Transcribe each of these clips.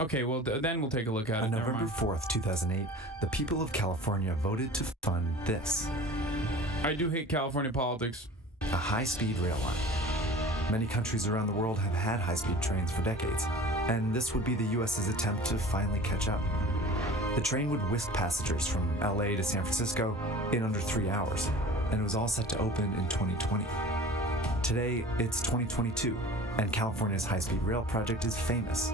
Okay, well, then we'll take a look at it. On Never November mind. 4th, 2008, the people of California voted to fund this. I do hate California politics. A high-speed rail line. Many countries around the world have had high-speed trains for decades, and this would be the US's attempt to finally catch up. The train would whisk passengers from LA to San Francisco in under 3 hours, and it was all set to open in 2020. Today, it's 2022, and California's high-speed rail project is famous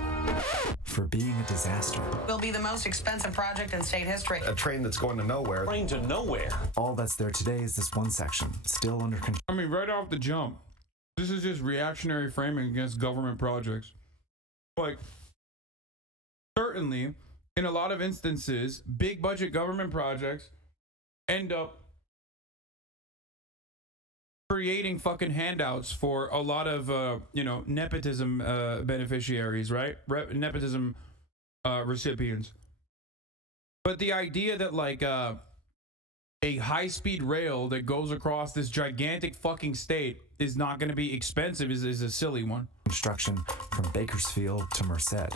for being a disaster. Will be the most expensive project in state history. A train that's going to nowhere. Train to nowhere. All that's there today is this one section, still under control. I mean, right off the jump, this is just reactionary framing against government projects. Like, certainly, in a lot of instances, big budget government projects end up creating fucking handouts for a lot of, nepotism beneficiaries, right? Nepotism recipients. But the idea that, like, a high-speed rail that goes across this gigantic fucking state is not going to be expensive is a silly one. Construction from Bakersfield to Merced.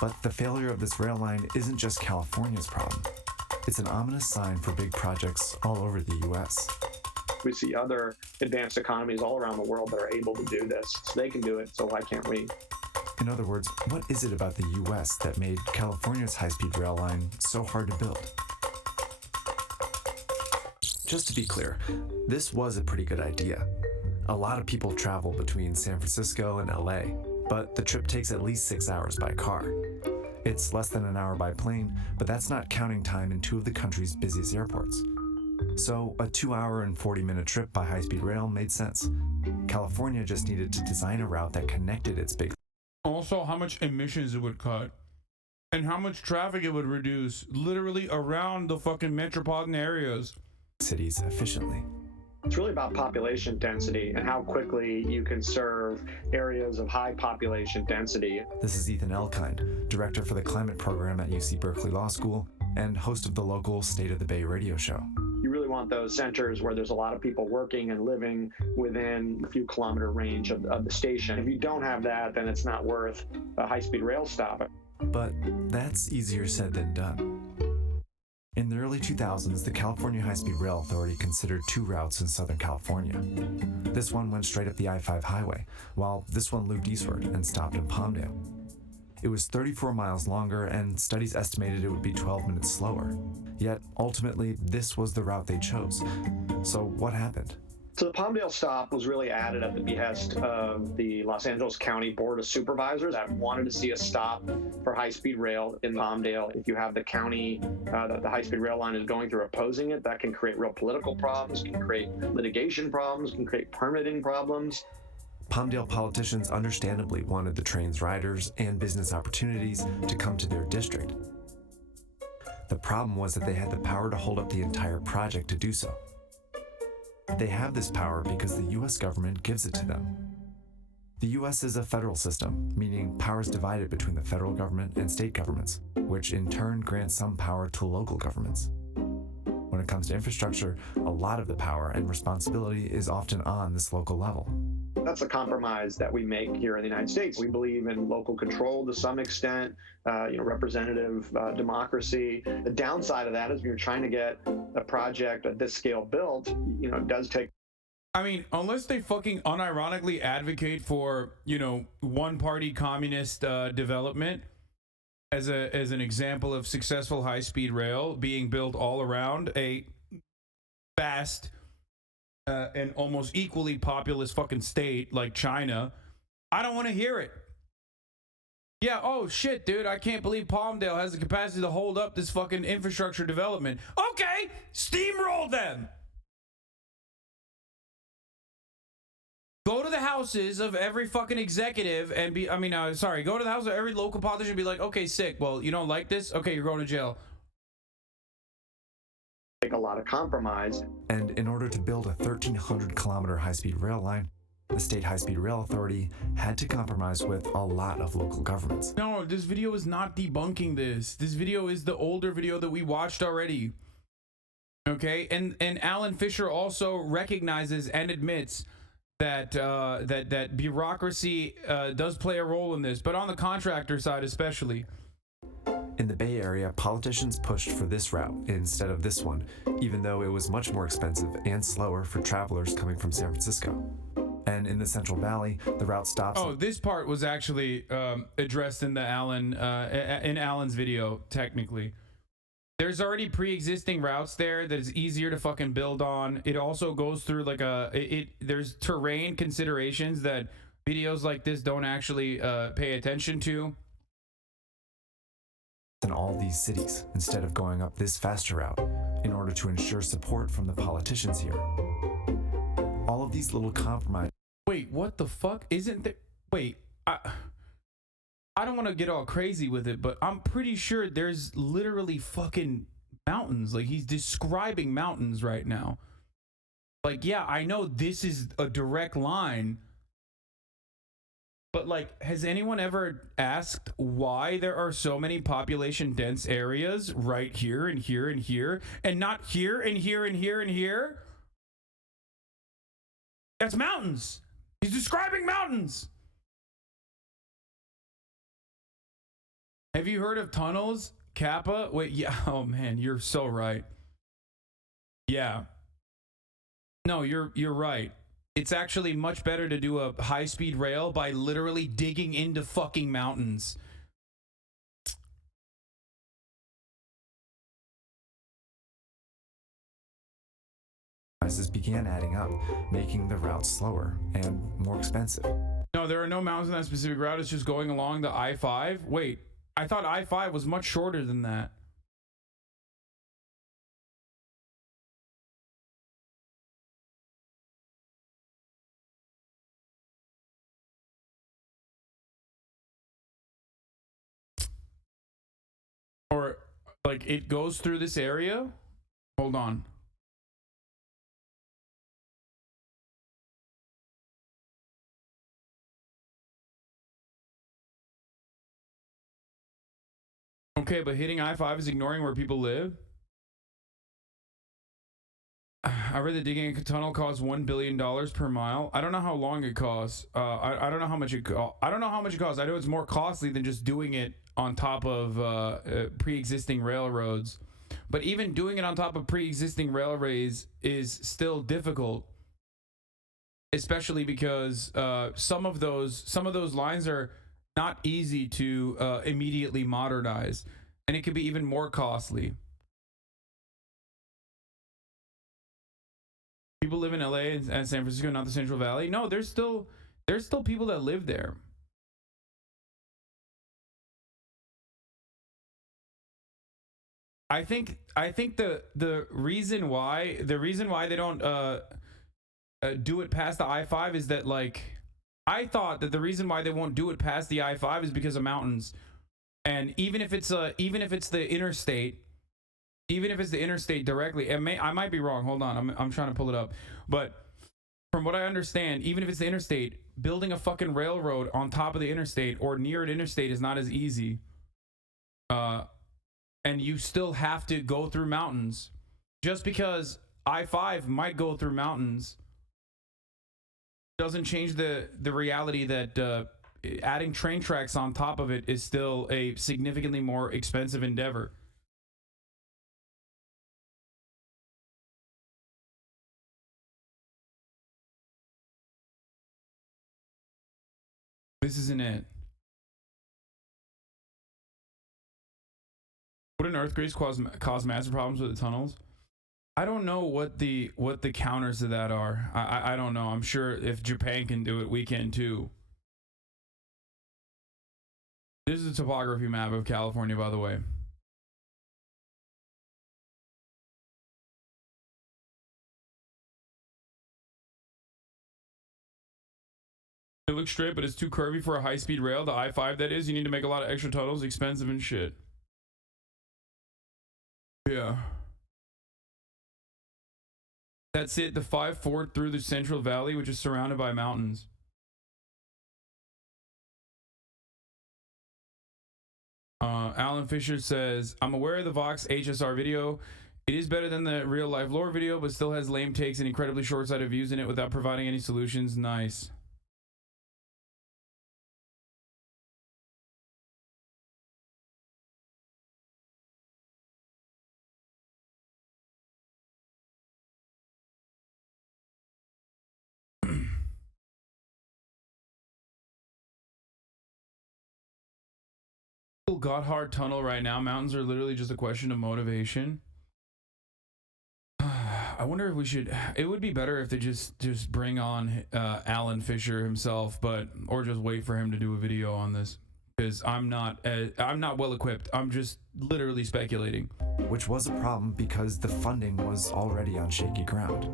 But the failure of this rail line isn't just California's problem. It's an ominous sign for big projects all over the U.S. We see other advanced economies all around the world that are able to do this. So they can do it, so why can't we? In other words, what is it about the U.S. that made California's high-speed rail line so hard to build? Just to be clear, this was a pretty good idea. A lot of people travel between San Francisco and LA, but the trip takes at least 6 hours by car. It's less than an hour by plane, but that's not counting time in two of the country's busiest airports. So a 2-hour and 40-minute trip by high-speed rail made sense. California just needed to design a route that connected its big... Also, how much emissions it would cut and how much traffic it would reduce literally around the fucking metropolitan areas. cities efficiently. It's really about population density and how quickly you can serve areas of high population density. This is Ethan Elkind, director for the climate program at UC Berkeley Law School and host of the local State of the Bay radio show. You really want those centers where there's a lot of people working and living within a few kilometer range of the station. If you don't have that, then it's not worth a high-speed rail stop. But that's easier said than done. In the early 2000s, the California High-Speed Rail Authority considered two routes in Southern California. This one went straight up the I-5 highway, while this one looped eastward and stopped in Palmdale. It was 34 miles longer, and studies estimated it would be 12 minutes slower. Yet, ultimately, this was the route they chose. So what happened? So the Palmdale stop was really added at the behest of the Los Angeles County Board of Supervisors that wanted to see a stop for high-speed rail in Palmdale. If you have the county that the high-speed rail line is going through opposing it, that can create real political problems, can create litigation problems, can create permitting problems. Palmdale politicians understandably wanted the train's riders and business opportunities to come to their district. The problem was that they had the power to hold up the entire project to do so. They have this power because the US government gives it to them. The US is a federal system, meaning powers divided between the federal government and state governments, which in turn grants some power to local governments. When it comes to infrastructure, a lot of the power and responsibility is often on this local level. That's a compromise that we make here in the United States. We believe in local control to some extent, representative democracy. The downside of that is when you're trying to get a project at this scale built, it does take. I mean, unless they fucking unironically advocate for, one-party communist development as an example of successful high-speed rail being built all around a vast and almost equally populous fucking state like China, I don't want to hear it. Yeah, oh shit, dude, I can't believe Palmdale has the capacity to hold up this fucking infrastructure development. Okay, steamroll them. Go to the houses of every fucking executive and go to the house of every local politician and be like, okay, sick, well, you don't like this? Okay, you're going to jail. Take a lot of compromise. And in order to build a 1,300-kilometer high-speed rail line, the State High-Speed Rail Authority had to compromise with a lot of local governments. No, this video is not debunking this. This video is the older video that we watched already. Okay, and Alan Fisher also recognizes and admits that bureaucracy does play a role in this, but on the contractor side especially. In the Bay Area, politicians pushed for this route instead of this one, even though it was much more expensive and slower for travelers coming from San Francisco. And in the Central Valley, the route stops. Oh, this part was actually addressed in the Allen's video. Technically, there's already pre-existing routes there that is easier to fucking build on. It also goes through like there's terrain considerations that videos like this don't actually pay attention to. In all these cities, instead of going up this faster route, in order to ensure support from the politicians here. All of these little compromises. Wait, what the fuck? Isn't there? Wait, I don't want to get all crazy with it, but I'm pretty sure there's literally fucking mountains. Like, he's describing mountains right now. Like, yeah, I know this is a direct line, but like, has anyone ever asked why there are so many population dense areas right here and here and here, and not here and here and here and here? That's mountains. He's describing mountains. Have you heard of tunnels? Kappa? Wait, yeah. Oh man, you're so right. Yeah. No, you're right. It's actually much better to do a high-speed rail by literally digging into fucking mountains. Began adding up, making the route slower and more expensive. No, there are no mountains on that specific route. It's just going along the I-5. Wait, I thought I-5 was much shorter than that. Or, like, it goes through this area? Hold on. Okay, but hitting I-5 is ignoring where people live? I read that digging a tunnel costs $1 billion per mile. I don't know how long it costs. I don't know how much it costs. I don't know how much it costs. I know it's more costly than just doing it on top of pre-existing railroads. But even doing it on top of pre-existing railways is still difficult, especially because some of those lines are not easy to immediately modernize, and it could be even more costly. People live in LA and San Francisco, not the Central Valley. No, there's still people that live there. I think the reason why they don't do it past the I-5 is that, like, I thought that the reason why they won't do it past the I-5 is because of mountains. And even if it's the interstate, directly, I might be wrong. Hold on, I'm trying to pull it up. But from what I understand, even if it's the interstate, building a fucking railroad on top of the interstate or near an interstate is not as easy. And you still have to go through mountains. Just because I-5 might go through mountains doesn't change the reality that adding train tracks on top of it is still a significantly more expensive endeavor. This isn't it. Wouldn't earthquakes cause massive problems with the tunnels? I don't know what the counters to that are. I don't know. I'm sure if Japan can do it, we can too. This is a topography map of California, by the way. It looks straight, but it's too curvy for a high-speed rail. The I-5, that is. You need to make a lot of extra tunnels, expensive and shit. Yeah. That's it. The 5-4 through the Central Valley, which is surrounded by mountains. Alan Fisher says, I'm aware of the Vox HSR video. It is better than the real life lore video, but still has lame takes and incredibly short-sighted views in it without providing any solutions. Nice. Gotthard Tunnel right now. Mountains are literally just a question of motivation. I wonder if we should. It would be better if they just bring on Alan Fisher himself, or just wait for him to do a video on this, because I'm not well equipped. I'm just literally speculating. Which was a problem because the funding was already on shaky ground.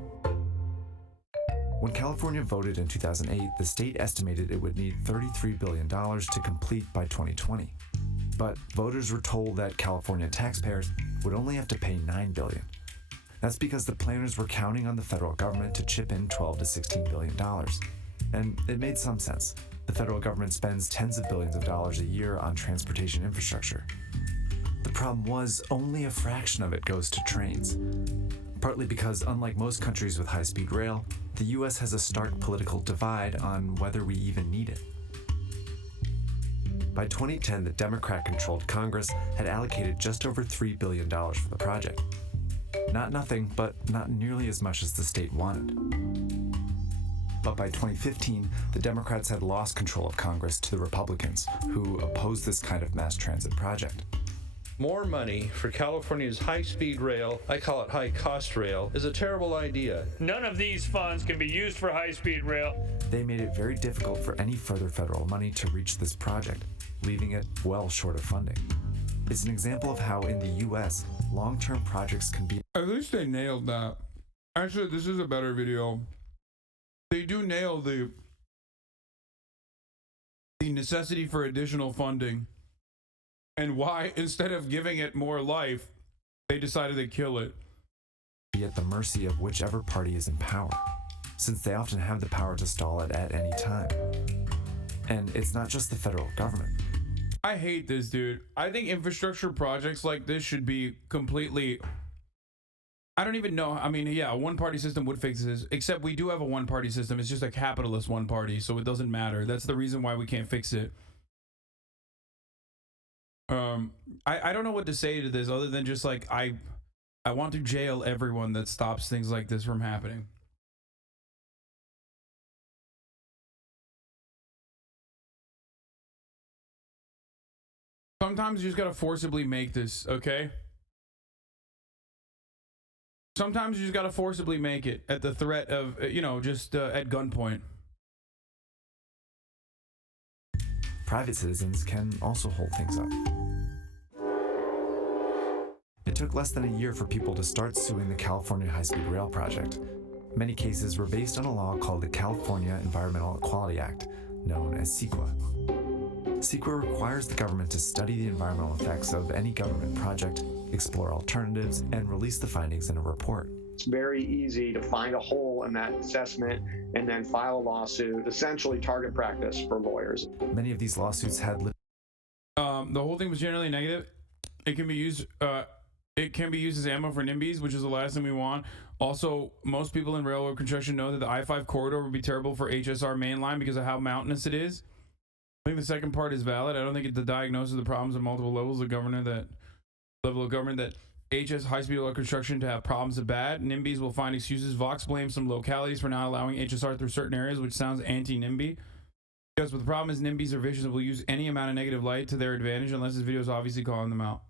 When California voted in 2008, the state estimated it would need $33 billion to complete by 2020. But voters were told that California taxpayers would only have to pay $9 billion. That's because the planners were counting on the federal government to chip in $12 to $16 billion. And it made some sense. The federal government spends tens of billions of dollars a year on transportation infrastructure. The problem was only a fraction of it goes to trains. Partly because, unlike most countries with high-speed rail, the US has a stark political divide on whether we even need it. By 2010, the Democrat-controlled Congress had allocated just over $3 billion for the project. Not nothing, but not nearly as much as the state wanted. But by 2015, the Democrats had lost control of Congress to the Republicans, who opposed this kind of mass transit project. More money for California's high-speed rail, I call it high-cost rail, is a terrible idea. None of these funds can be used for high-speed rail. They made it very difficult for any further federal money to reach this project, leaving it well short of funding. It's an example of how in the US, long-term projects can be... At least they nailed that. Actually, this is a better video. They do nail the necessity for additional funding, and why, instead of giving it more life, they decided to kill it. ...be at the mercy of whichever party is in power, since they often have the power to stall it at any time. And it's not just the federal government. I hate this, dude. I think infrastructure projects like this should be completely... I don't even know. I mean, yeah, a one-party system would fix this, except we do have a one-party system. It's just a capitalist one-party, so it doesn't matter. That's the reason why we can't fix it. I don't know what to say to this other than just like, I want to jail everyone that stops things like this from happening. Sometimes you just gotta forcibly make this, okay? Sometimes you just gotta forcibly make it at the threat of, just at gunpoint. Private citizens can also hold things up. It took less than a year for people to start suing the California High-Speed Rail project. Many cases were based on a law called the California Environmental Equality Act, known as CEQA. CEQA requires the government to study the environmental effects of any government project, explore alternatives, and release the findings in a report. It's very easy to find a hole in that assessment and then file a lawsuit, essentially target practice for lawyers. Many of these lawsuits had... The whole thing was generally negative. It can be used as ammo for NIMBYs, which is the last thing we want. Also, most people in railroad construction know that the I-5 corridor would be terrible for HSR mainline because of how mountainous it is. I think the second part is valid. I don't think the diagnosis of the problems at multiple levels of government that HS high-speed rail construction to have problems are bad. NIMBYs will find excuses. Vox blames some localities for not allowing HSR through certain areas, which sounds anti-NIMBY. Because the problem is NIMBYs are vicious and will use any amount of negative light to their advantage unless this video is obviously calling them out.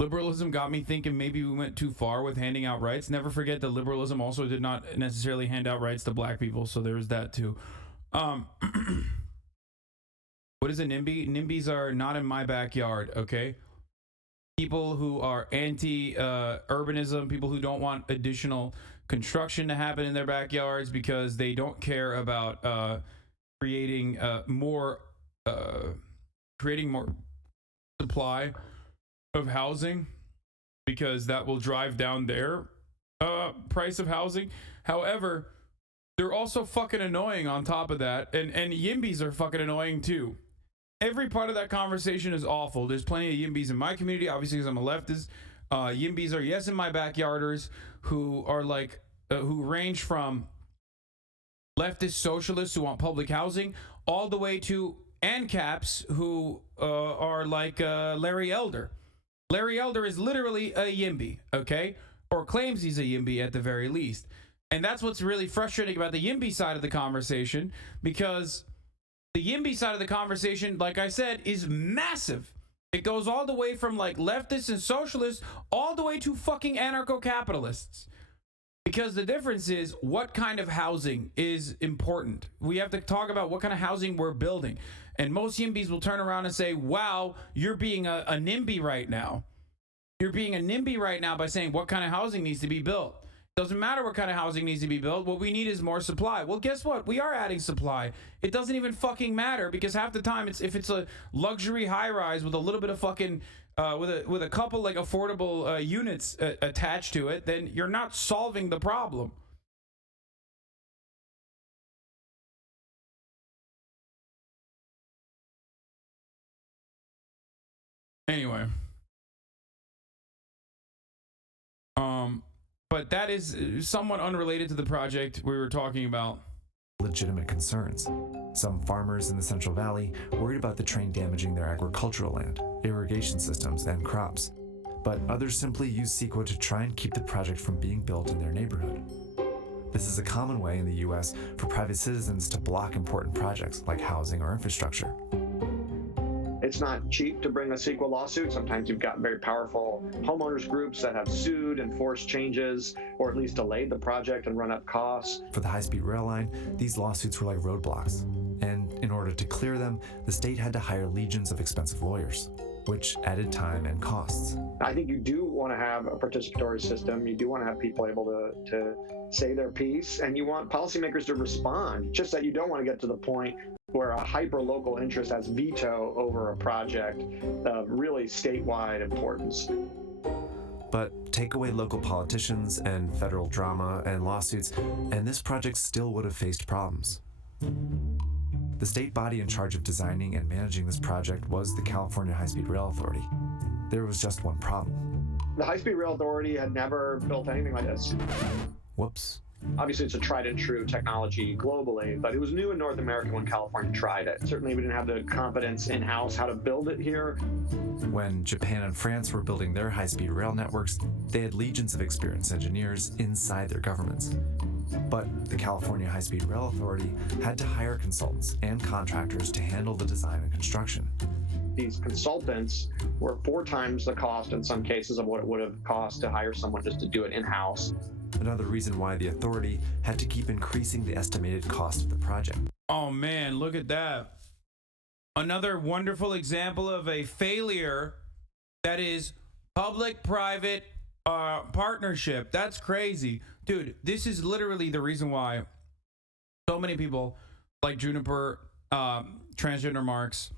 Liberalism got me thinking maybe we went too far with handing out rights. Never forget that liberalism also did not necessarily hand out rights to black people, so there was that too. What is a NIMBY? NIMBYs are not in my backyard, okay? People who are anti-urbanism, people who don't want additional construction to happen in their backyards because they don't care about creating more supply of housing, because that will drive down their price of housing. However, they're also fucking annoying on top of that, and YIMBYs are fucking annoying too. every part of that conversation is awful. There's plenty of YIMBYs in my community, obviously, because I'm a leftist. YIMBYs are yes in my backyarders who are like, who range from leftist socialists who want public housing all the way to ANCAPs who are like Larry Elder. Larry Elder is literally a YIMBY, okay? Or claims he's a YIMBY at the very least. And that's what's really frustrating about the YIMBY side of the conversation, because the YIMBY side of the conversation, like I said, is massive. It goes all the way from like leftists and socialists all the way to fucking anarcho-capitalists. Because the difference is what kind of housing is important. We have to talk about what kind of housing we're building. And most YIMBYs will turn around and say, wow, you're being a NIMBY right now. You're being a NIMBY right now by saying what kind of housing needs to be built. Doesn't matter what kind of housing needs to be built. What we need is more supply. Well, guess what? We are adding supply. It doesn't even fucking matter, because half the time, if it's a luxury high-rise with a little bit of fucking with a couple like affordable units attached to it, then you're not solving the problem. Anyway, but that is somewhat unrelated to the project we were talking about. Legitimate concerns. Some farmers in the Central Valley worried about the train damaging their agricultural land, irrigation systems, and crops. But others simply used CEQA to try and keep the project from being built in their neighborhood. This is a common way in the US for private citizens to block important projects like housing or infrastructure. It's not cheap to bring a CEQA lawsuit. Sometimes you've got very powerful homeowners groups that have sued and forced changes, or at least delayed the project and run up costs. For the high-speed rail line, these lawsuits were like roadblocks. And in order to clear them, the state had to hire legions of expensive lawyers, which added time and costs. I think you do want to have a participatory system. You do want to have people able to say their piece, and you want policymakers to respond. Just that you don't want to get to the point where a hyper-local interest has veto over a project of really statewide importance. But take away local politicians and federal drama and lawsuits, and this project still would have faced problems. The state body in charge of designing and managing this project was the California High-Speed Rail Authority. There was just one problem. The High-Speed Rail Authority had never built anything like this. Whoops. Obviously, it's a tried and true technology globally, but it was new in North America when California tried it. Certainly, we didn't have the competence in-house how to build it here. When Japan and France were building their high-speed rail networks, they had legions of experienced engineers inside their governments. But the California High-Speed Rail Authority had to hire consultants and contractors to handle the design and construction. These consultants were 4 times the cost in some cases of what it would have cost to hire someone just to do it in-house. Another reason why the authority had to keep increasing the estimated cost of the project. Oh man, look at that. Another wonderful example of a failure that is public-private partnership. That's crazy. Dude, this is literally the reason why so many people like Juniper, Transgender Marks,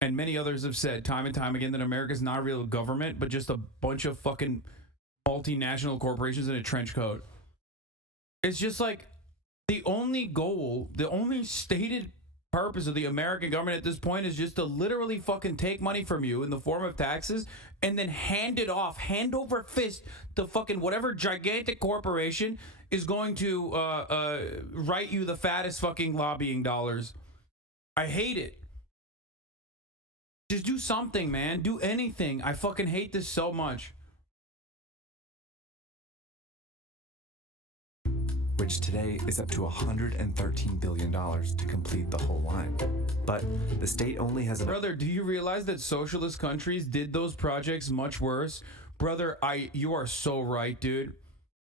and many others have said time and time again that America's not a real government, but just a bunch of fucking multinational corporations in a trench coat. It's just like the only goal, the only stated purpose of the American government at this point is just to literally fucking take money from you in the form of taxes and then hand it off, hand over fist to fucking whatever gigantic corporation is going to write you the fattest fucking lobbying dollars. I hate it. Just do something, man. Do anything. I fucking hate this so much. Which today is up to $113 billion to complete the whole line. But the state only has Brother, do you realize that socialist countries did those projects much worse? Brother, you are so right, dude.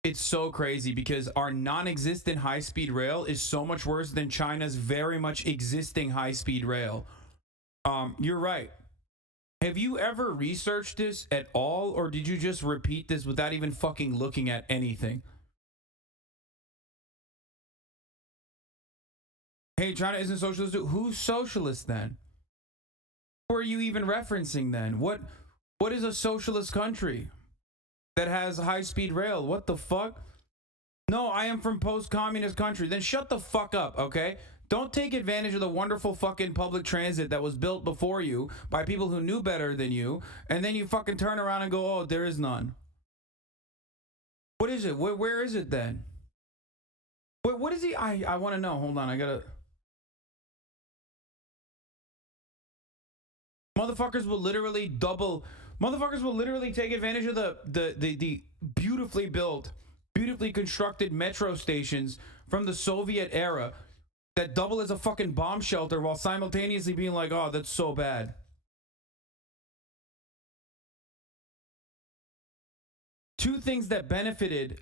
It's so crazy because our non-existent high-speed rail is so much worse than China's very much existing high-speed rail. You're right. Have you ever researched this at all, or did you just repeat this without even fucking looking at anything? Hey, China isn't socialist. Who's socialist then? Who are you even referencing then? What is a socialist country that has high-speed rail? What the fuck? No, I am from post-communist country. Then shut the fuck up, okay? Don't take advantage of the wonderful fucking public transit that was built before you by people who knew better than you, and then you fucking turn around and go, oh, there is none. What is it? Where is it then? What is he? I want to know. Hold on, I gotta... Motherfuckers will literally take advantage of the beautifully built, beautifully constructed metro stations from the Soviet era that double as a fucking bomb shelter while simultaneously being like, oh, that's so bad. Two things that benefited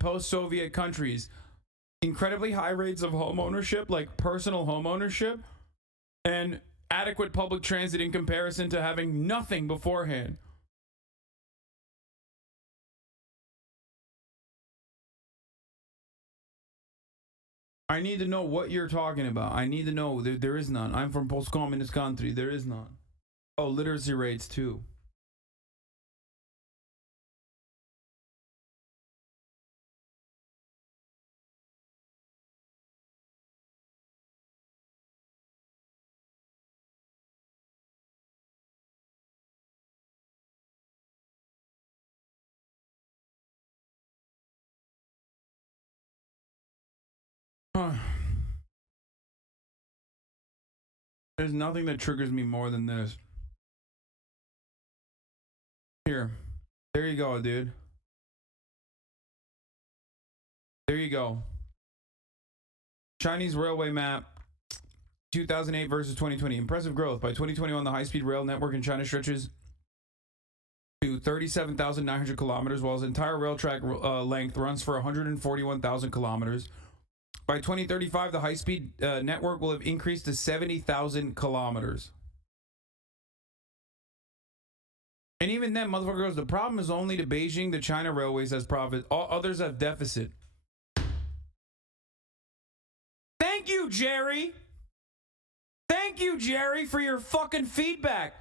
post-Soviet countries: incredibly high rates of home ownership, like personal home ownership, and adequate public transit in comparison to having nothing beforehand. I need to know what you're talking about. I need to know. There is none. I'm from post-communist country. There is none. Oh, literacy rates too. There's nothing that triggers me more than this. Here. There you go, dude. There you go. Chinese railway map, 2008 versus 2020. Impressive growth. By 2021, the high-speed rail network in China stretches to 37,900 kilometers, while its entire rail track length runs for 141,000 kilometers. By 2035, the high-speed network will have increased to 70,000 kilometers. And even then, motherfucker goes, the problem is only to Beijing, the China railways has profit. All others have deficit. Thank you, Jerry. Thank you, Jerry, for your fucking feedback.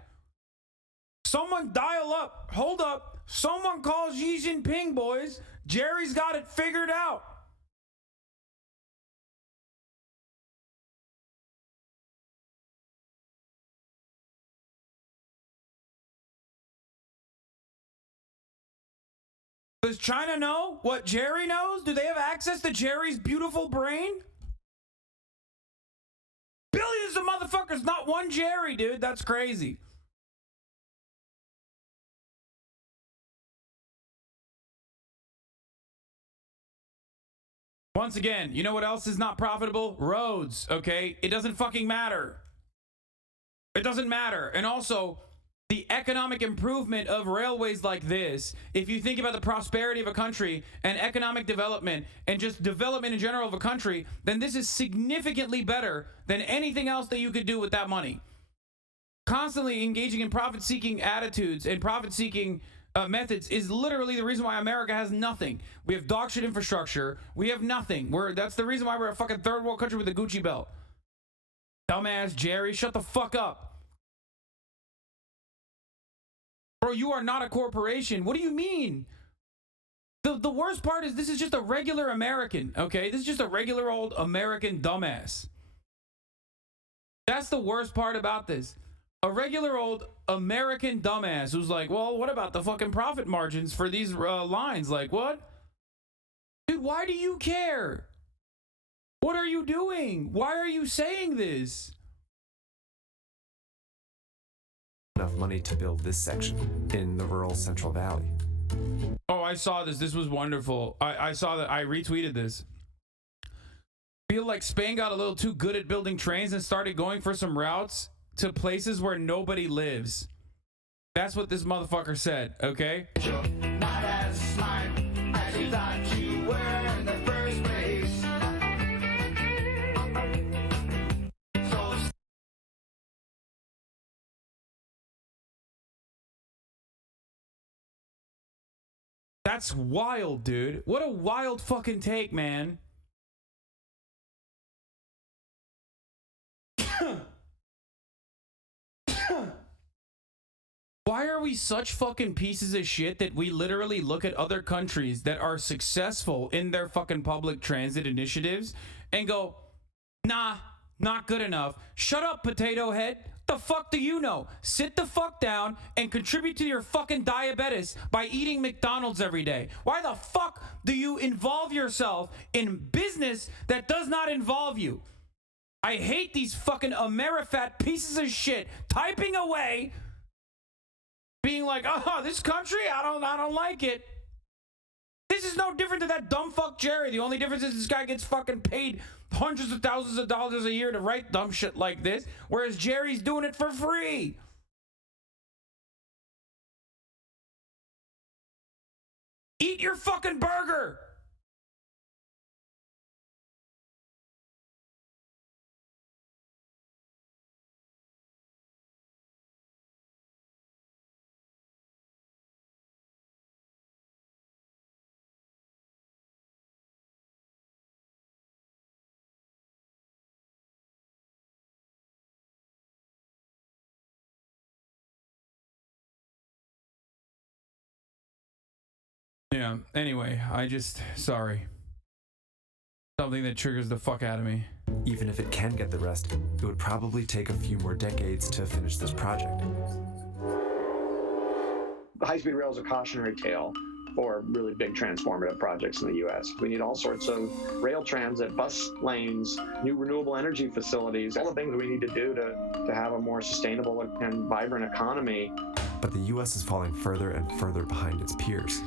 Someone dial up. Hold up. Someone calls Xi Jinping, boys. Jerry's got it figured out. Does China know what Jerry knows? Do they have access to Jerry's beautiful brain? Billions of motherfuckers, not one Jerry, dude. That's crazy. Once again, you know what else is not profitable? Roads, okay? It doesn't fucking matter. It doesn't matter. And also, the economic improvement of railways like this, if you think about the prosperity of a country and economic development and just development in general of a country, then this is significantly better than anything else that you could do with that money. Constantly engaging in profit-seeking attitudes and profit-seeking methods is literally the reason why America has nothing. We have dog shit infrastructure. We have nothing. That's the reason why we're a fucking third world country with a Gucci belt. Dumbass Jerry, shut the fuck up. Bro, you are not a corporation. What do you mean? The worst part is this is just a regular American, okay? This is just a regular old American dumbass. That's the worst part about this. A regular old American dumbass who's like, well, what about the fucking profit margins for these lines? Like, what? Dude, why do you care? What are you doing? Why are you saying this? Enough money to build this section in the rural Central Valley. Oh, I saw this. This was wonderful. I saw that. I retweeted this. Feel like Spain got a little too good at building trains and started going for some routes to places where nobody lives. That's what this motherfucker said, okay? Not as smart as you thought you were in the first place. That's wild, dude. What a wild fucking take, man. Why are we such fucking pieces of shit that we literally look at other countries that are successful in their fucking public transit initiatives and go, nah, not good enough. Shut up, potato head. The fuck do you know? Sit the fuck down and contribute to your fucking diabetes by eating McDonald's every day. Why the fuck do you involve yourself in business that does not involve you? I hate these fucking Amerifat pieces of shit typing away, being like, oh, this country, I don't like it. This is no different than that dumb fuck Jerry. The only difference is this guy gets fucking paid hundreds of thousands of dollars a year to write dumb shit like this, whereas Jerry's doing it for free. Eat your fucking burger. Yeah, anyway, sorry. Something that triggers the fuck out of me. Even if it can get the rest, it would probably take a few more decades to finish this project. The high-speed rail is a cautionary tale for really big transformative projects in the U.S. We need all sorts of rail transit, bus lanes, new renewable energy facilities, all the things we need to do to have a more sustainable and vibrant economy. But the U.S. is falling further and further behind its peers,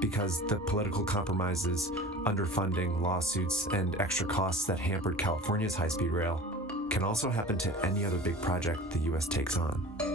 because the political compromises, underfunding, lawsuits, and extra costs that hampered California's high-speed rail can also happen to any other big project the U.S. takes on.